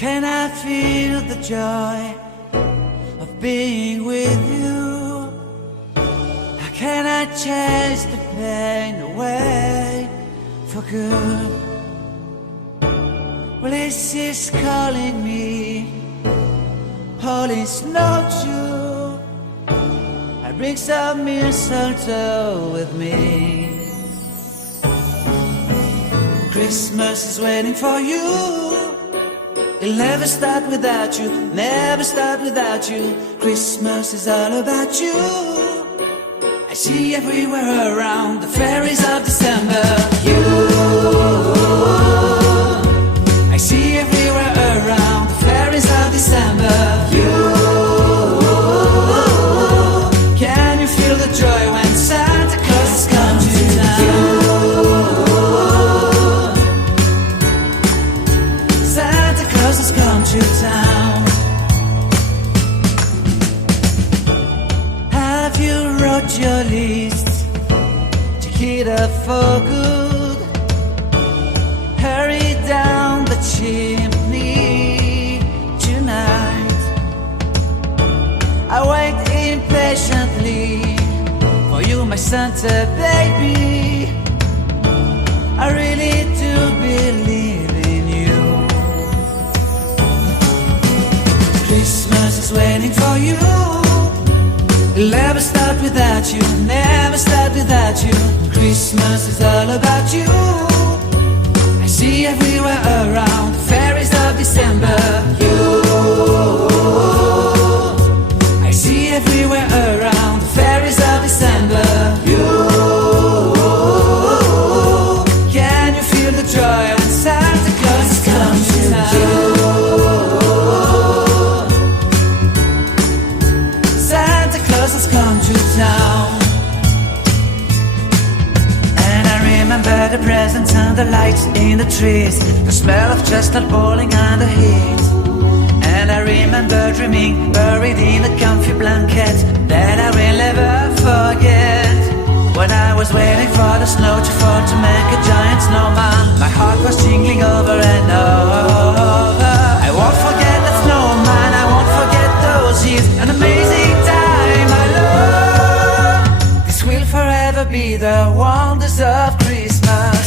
can I feel the joy of being with you? How can I chase the pain away for good? Well, this is calling me, all is not true. I bring some mistletoe with me. Christmas is waiting for you. It'll never start without you, never start without you. Christmas is all about you. I see everywhere around the fairies of December. You, I see everywhere around the fairies of December. You, can you feel the joy when Santa Claus comes to town? Santa Claus has come to town. Have you wrote your list to get up for good? Hurry down the chimney tonight. I wait impatiently for you, my Santa baby. I really do believe in you. Christmas is waiting for you. It'll never start without you, never start without you. Christmas is all about you. I see everywhere around the fairies of December. You, I see everywhere around the fairies of December. You, can you feel the joy when Santa Claus has come to town? Santa Claus has come to town. And I remember the presents and the lights in the trees, the smell of chestnut boiling and the heat. And I remember dreaming, buried in a comfy blanket that I will never forget. When I was waiting for the snow to fall to make a giant snowman, my heart was jingling over and over. I won't forget that snowman, I won't forget those years, an amazing time I love. This will forever be the wonders of Christmas.